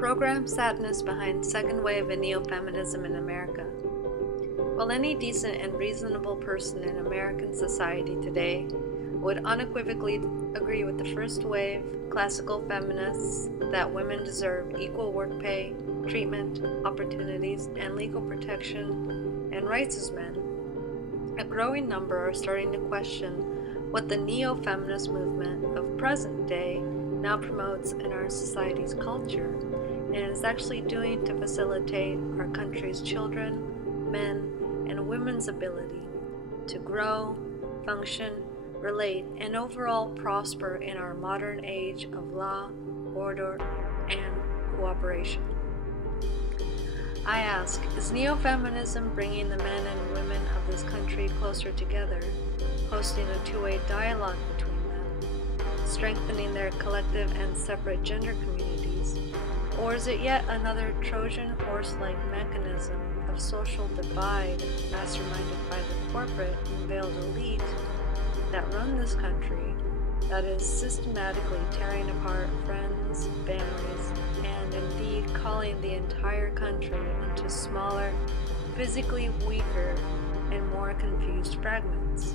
Program sadness behind second wave of neo-feminism in America. While any decent and reasonable person in American society today would unequivocally agree with the first wave classical feminists that women deserve equal work pay, treatment, opportunities, and legal protection and rights as men, a growing number are starting to question what the neo-feminist movement of present day now promotes in our society's culture and is actually doing to facilitate our country's children, men, and women's ability to grow, function, relate, and overall prosper in our modern age of law, order, and cooperation. I ask, is neo-feminism bringing the men and women of this country closer together, hosting a two-way dialogue between them, strengthening their collective and separate gender communities, or is it yet another Trojan horse-like mechanism of social divide masterminded by the corporate and veiled elite that run this country that is systematically tearing apart friends, families, and indeed calling the entire country into smaller, physically weaker, and more confused fragments?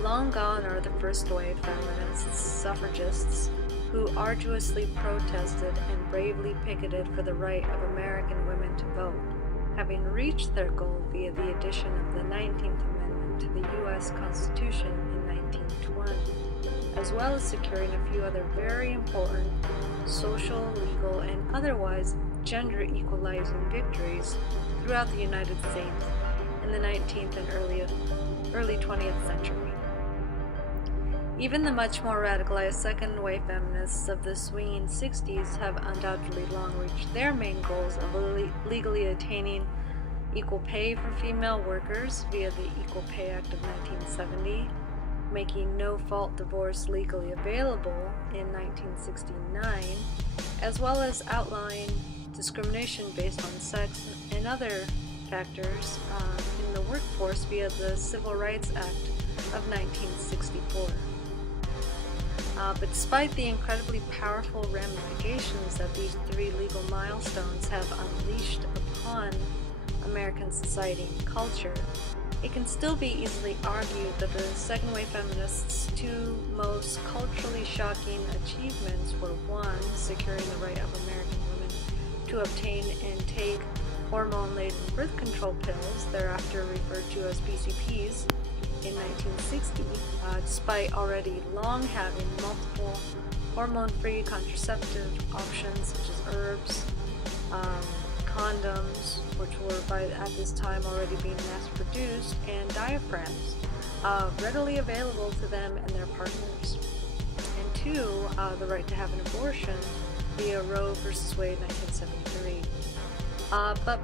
Long gone are the first wave feminists, suffragists, who arduously protested and bravely picketed for the right of American women to vote, having reached their goal via the addition of the 19th Amendment to the U.S. Constitution in 1920, as well as securing a few other very important social, legal, and otherwise gender equalizing victories throughout the United States in the 19th and early 20th century. Even the much more radicalized second-wave feminists of the swinging 60s have undoubtedly long reached their main goals of legally attaining equal pay for female workers via the Equal Pay Act of 1970, making no-fault divorce legally available in 1969, as well as outlawing discrimination based on sex and other factors in the workforce via the Civil Rights Act of 1964. But despite the incredibly powerful ramifications that these three legal milestones have unleashed upon American society and culture, it can still be easily argued that the second-wave feminists' two most culturally shocking achievements were, one, securing the right of American women to obtain and take hormone-laden birth control pills, thereafter referred to as PCPs, in 1960, despite already long having multiple hormone-free contraceptive options such as herbs, condoms, which were at this time already being mass-produced, and diaphragms, readily available to them and their partners. And two, the right to have an abortion via Roe v. Wade 1973. But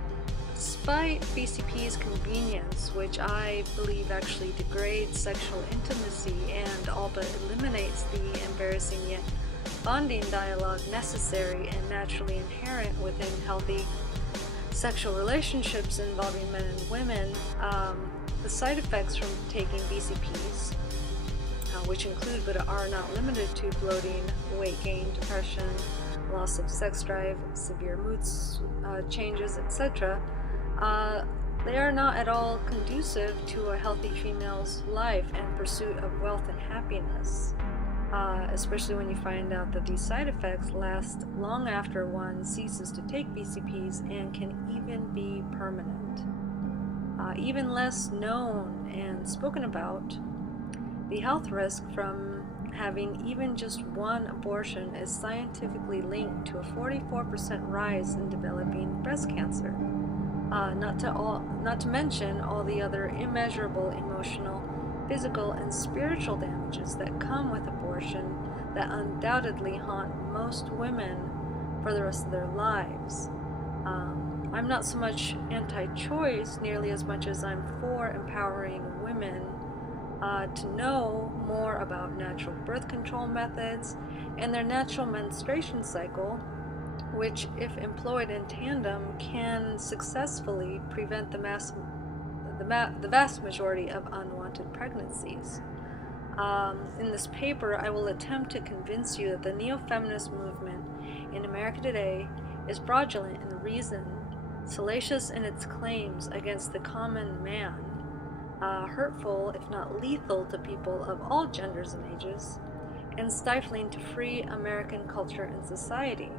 despite BCP's convenience, which I believe actually degrades sexual intimacy and all but eliminates the embarrassing yet bonding dialogue necessary and naturally inherent within healthy sexual relationships involving men and women, the side effects from taking BCPs, which include but are not limited to bloating, weight gain, depression, loss of sex drive, severe mood changes, etc., they are not at all conducive to a healthy female's life and pursuit of wealth and happiness, especially when you find out that these side effects last long after one ceases to take BCPs and can even be permanent. Even less known and spoken about, the health risk from having even just one abortion is scientifically linked to a 44% rise in developing breast cancer. Not to mention all the other immeasurable emotional, physical, and spiritual damages that come with abortion that undoubtedly haunt most women for the rest of their lives. I'm not so much anti-choice nearly as much as I'm for empowering women to know more about natural birth control methods and their natural menstruation cycle, which, if employed in tandem, can successfully prevent the vast majority of unwanted pregnancies. In this paper, I will attempt to convince you that the neo-feminist movement in America today is fraudulent in reason, salacious in its claims against the common man, hurtful if not lethal to people of all genders and ages, and stifling to free American culture and society.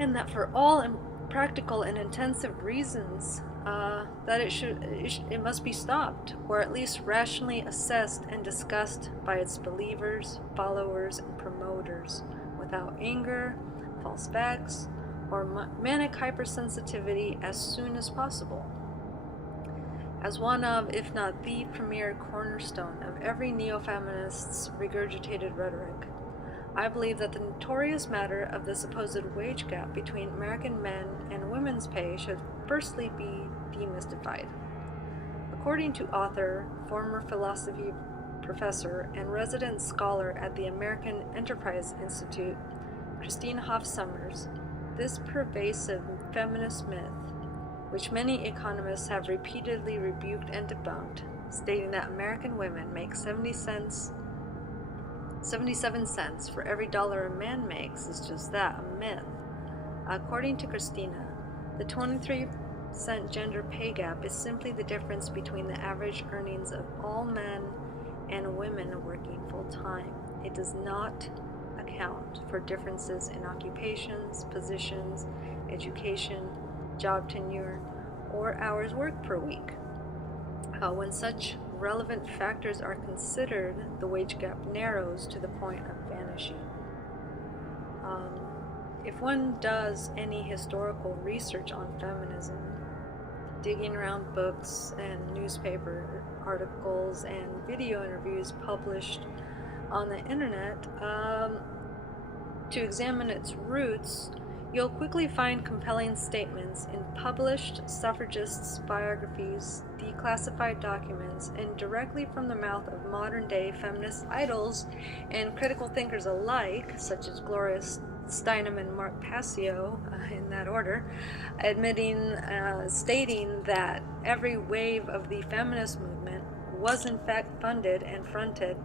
And that for all practical and intensive reasons, that it must be stopped, or at least rationally assessed and discussed by its believers, followers, and promoters, without anger, false facts, or manic hypersensitivity as soon as possible. As one of, if not the premier cornerstone of every neo-feminist's regurgitated rhetoric, I believe that the notorious matter of the supposed wage gap between American men and women's pay should firstly be demystified. According to author, former philosophy professor, and resident scholar at the American Enterprise Institute, Christina Sommers, this pervasive feminist myth, which many economists have repeatedly rebuked and debunked, stating that American women make 77 cents for every dollar a man makes, is just that, a myth. According to Christina, the 23% gender pay gap is simply the difference between the average earnings of all men and women working full-time. It does not account for differences in occupations, positions, education, job tenure, or hours worked per week. When such relevant factors are considered, the wage gap narrows to the point of vanishing. If one does any historical research on feminism, digging around books and newspaper articles and video interviews published on the internet to examine its roots, you'll quickly find compelling statements in published suffragists' biographies, declassified documents, and directly from the mouth of modern-day feminist idols and critical thinkers alike, such as Gloria Steinem and Mark Passio, in that order, stating that every wave of the feminist movement was in fact funded and fronted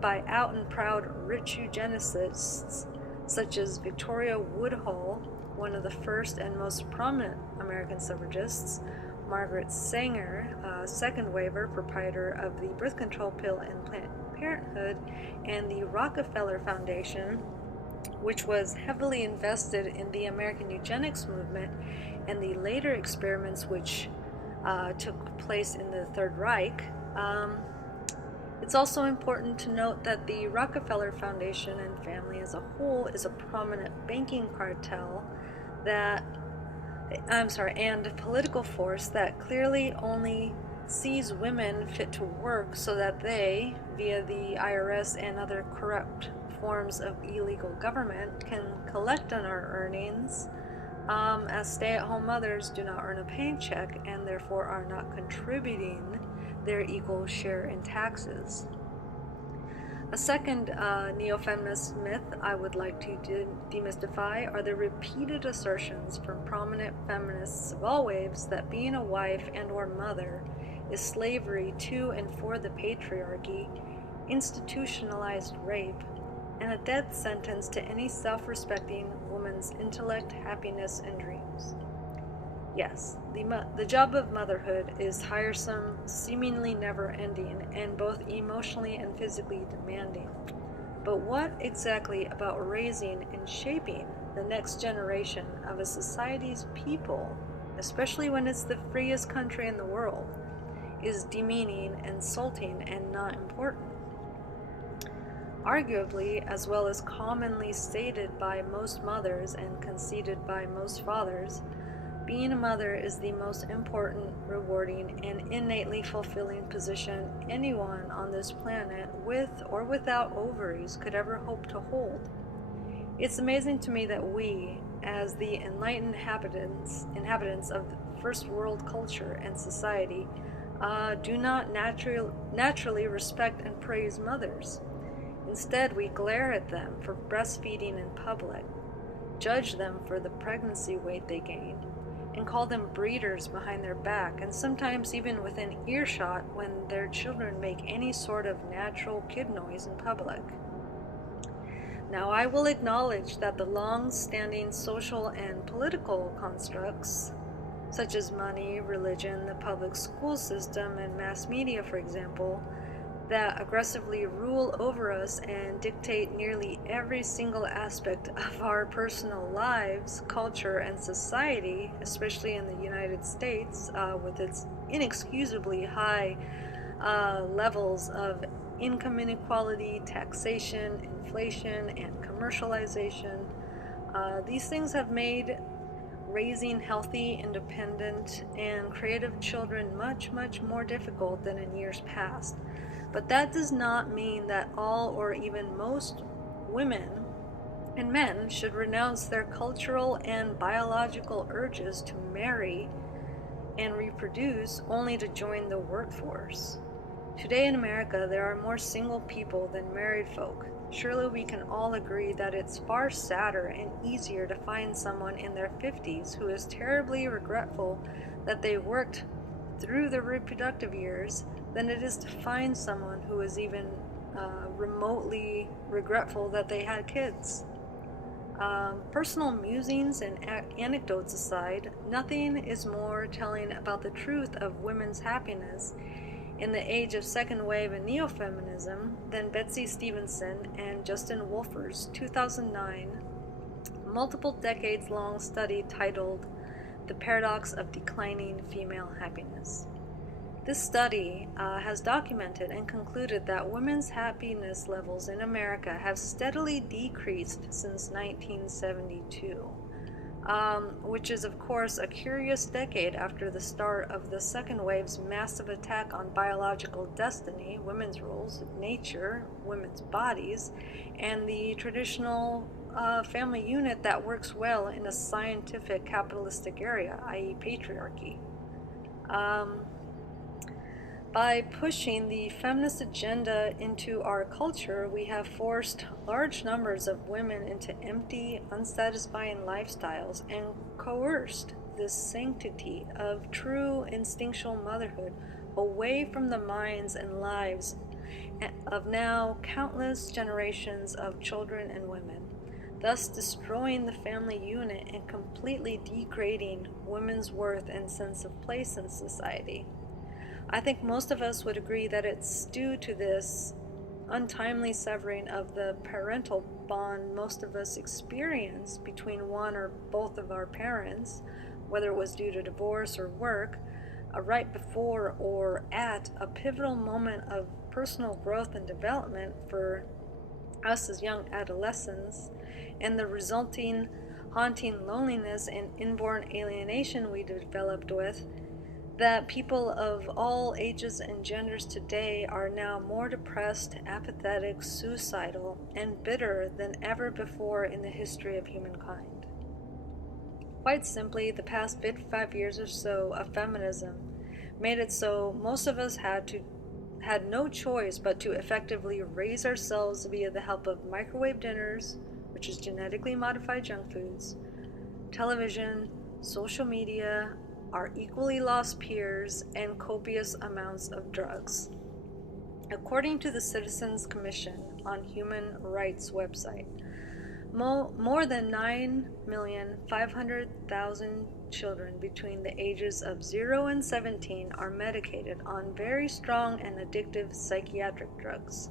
by out and proud rich eugenicists such as Victoria Woodhull, one of the first and most prominent American suffragists, Margaret Sanger, second waver, proprietor of the birth control pill and Planned Parenthood, and the Rockefeller Foundation, which was heavily invested in the American eugenics movement and the later experiments which took place in the Third Reich. It's also important to note that the Rockefeller Foundation and family as a whole is a prominent banking cartel and political force that clearly only sees women fit to work so that they, via the IRS and other corrupt forms of illegal government, can collect on our earnings, as stay-at-home mothers do not earn a paycheck and therefore are not contributing their equal share in taxes. A second neo-feminist myth I would like to demystify are the repeated assertions from prominent feminists of all waves that being a wife and or mother is slavery to and for the patriarchy, institutionalized rape, and a death sentence to any self-respecting woman's intellect, happiness, and dreams. Yes, the job of motherhood is tiresome, seemingly never-ending, and both emotionally and physically demanding. But what exactly about raising and shaping the next generation of a society's people, especially when it's the freest country in the world, is demeaning, insulting, and not important? Arguably, as well as commonly stated by most mothers and conceded by most fathers, being a mother is the most important, rewarding, and innately fulfilling position anyone on this planet, with or without ovaries, could ever hope to hold. It's amazing to me that we, as the enlightened inhabitants of first world culture and society, do not naturally respect and praise mothers. Instead, we glare at them for breastfeeding in public, judge them for the pregnancy weight they gain, and call them breeders behind their back, and sometimes even within earshot when their children make any sort of natural kid noise in public. Now, I will acknowledge that the long-standing social and political constructs, such as money, religion, the public school system, and mass media, for example, that aggressively rule over us and dictate nearly every single aspect of our personal lives, culture, and society, especially in the United States, with its inexcusably high levels of income inequality, taxation, inflation, and commercialization. These things have made raising healthy, independent, and creative children much, much more difficult than in years past. But that does not mean that all or even most women and men should renounce their cultural and biological urges to marry and reproduce only to join the workforce. Today in America, there are more single people than married folk. Surely we can all agree that it's far sadder and easier to find someone in their 50s who is terribly regretful that they worked through their reproductive years than it is to find someone who is even remotely regretful that they had kids. Personal musings and anecdotes aside, nothing is more telling about the truth of women's happiness in the age of second wave and neo-feminism than Betsy Stevenson and Justin Wolfer's 2009 multiple decades-long study titled The Paradox of Declining Female Happiness. This study has documented and concluded that women's happiness levels in America have steadily decreased since 1972, which is of course a curious decade after the start of the second wave's massive attack on biological destiny, women's roles, nature, women's bodies, and the traditional family unit that works well in a scientific capitalistic area, i.e. patriarchy. By pushing the feminist agenda into our culture, we have forced large numbers of women into empty, unsatisfying lifestyles and coerced the sanctity of true instinctual motherhood away from the minds and lives of now countless generations of children and women, thus destroying the family unit and completely degrading women's worth and sense of place in society. I think most of us would agree that it's due to this untimely severing of the parental bond most of us experience between one or both of our parents, whether it was due to divorce or work, right before or at a pivotal moment of personal growth and development for us as young adolescents, and the resulting haunting loneliness and inborn alienation we developed with, that people of all ages and genders today are now more depressed, apathetic, suicidal, and bitter than ever before in the history of humankind. Quite simply, the past 55 years or so of feminism made it so most of us had no choice but to effectively raise ourselves via the help of microwave dinners, which is genetically modified junk foods, television, social media, our equally lost peers, and copious amounts of drugs. According to the Citizens Commission on Human Rights website, more than 9,500,000 children between the ages of 0 and 17 are medicated on very strong and addictive psychiatric drugs.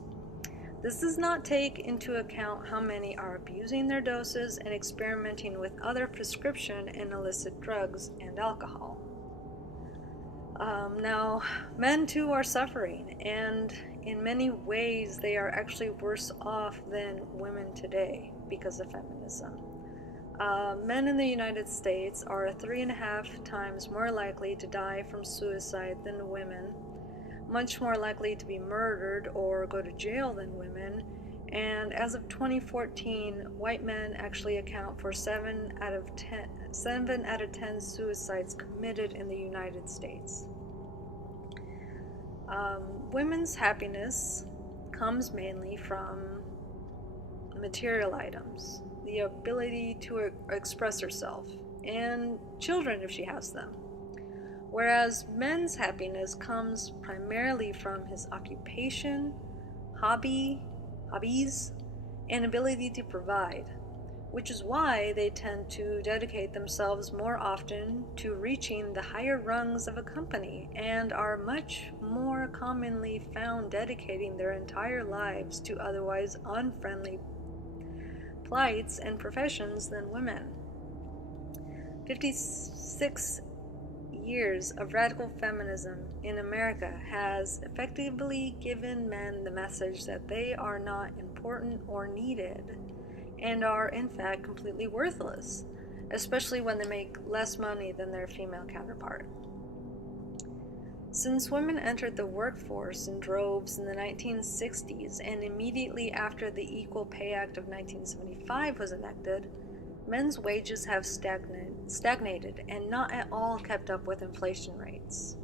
This does not take into account how many are abusing their doses and experimenting with other prescription and illicit drugs and alcohol. Now, men too are suffering, and in many ways they are actually worse off than women today because of feminism. Men in the United States are 3.5 times more likely to die from suicide than women, much more likely to be murdered or go to jail than women, and as of 2014, white men actually account for 7 out of 10 suicides committed in the United States. Women's happiness comes mainly from material items, the ability to express herself, and children if she has them. Whereas men's happiness comes primarily from his occupation, hobbies, and ability to provide, which is why they tend to dedicate themselves more often to reaching the higher rungs of a company and are much more commonly found dedicating their entire lives to otherwise unfriendly plights and professions than women. 56 years of radical feminism in America has effectively given men the message that they are not important or needed and are in fact completely worthless, especially when they make less money than their female counterpart. Since women entered the workforce in droves in the 1960s and immediately after the Equal Pay Act of 1975 was enacted, men's wages have stagnated and not at all kept up with inflation rates.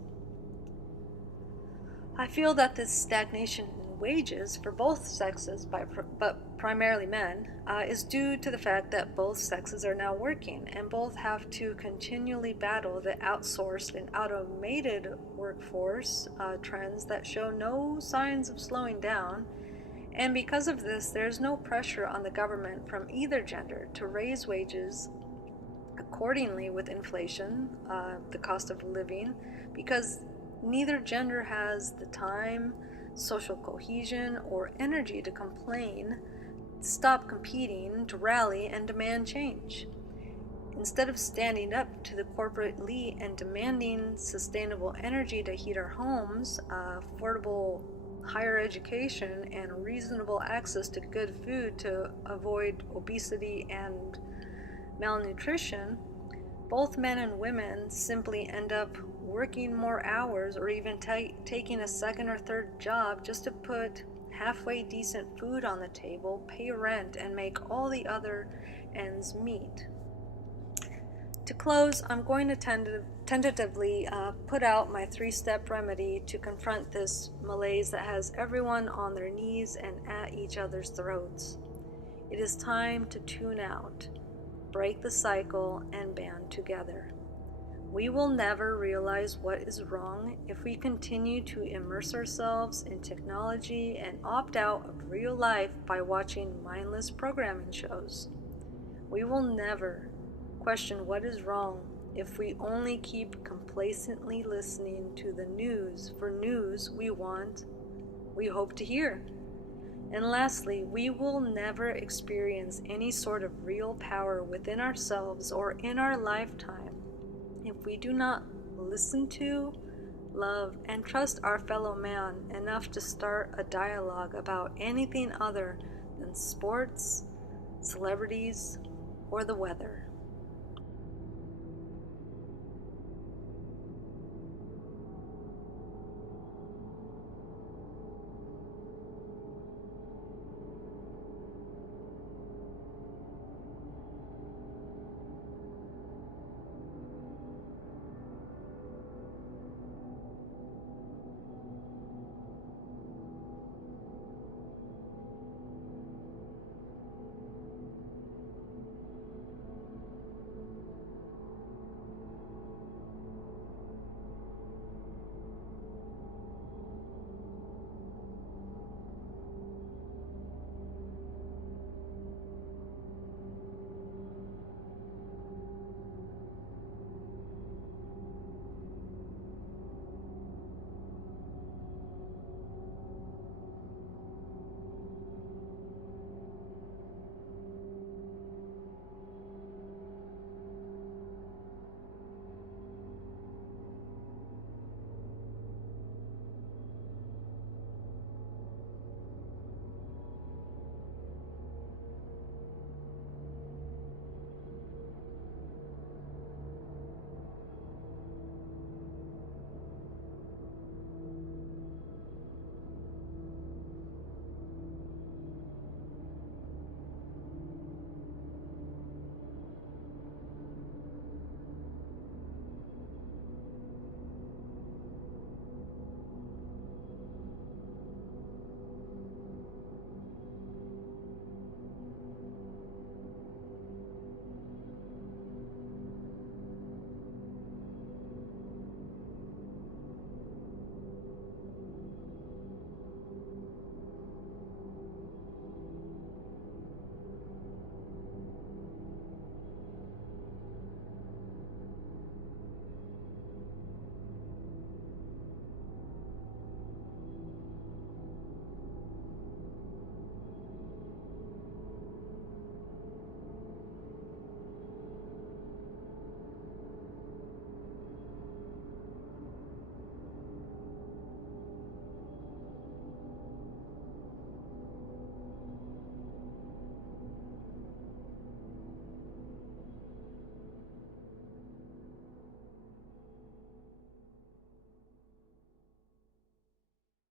I feel that this stagnation in wages for both sexes, but primarily men, is due to the fact that both sexes are now working and both have to continually battle the outsourced and automated workforce trends that show no signs of slowing down. And because of this, there's no pressure on the government from either gender to raise wages accordingly with inflation, the cost of living, because neither gender has the time, social cohesion, or energy to complain, stop competing, to rally and demand change. Instead of standing up to the corporate elite and demanding sustainable energy to heat our homes, affordable higher education, and reasonable access to good food to avoid obesity and malnutrition, both men and women simply end up working more hours or even taking a second or third job just to put halfway decent food on the table, pay rent, and make all the other ends meet. To close, I'm going to tentatively put out my 3-step remedy to confront this malaise that has everyone on their knees and at each other's throats. It is time to tune out, break the cycle, and band together. We will never realize what is wrong if we continue to immerse ourselves in technology and opt out of real life by watching mindless programming shows. We will never question what is wrong if we only keep complacently listening to the news for news we hope to hear. And lastly, we will never experience any sort of real power within ourselves or in our lifetime if we do not listen to, love, and trust our fellow man enough to start a dialogue about anything other than sports, celebrities, or the weather.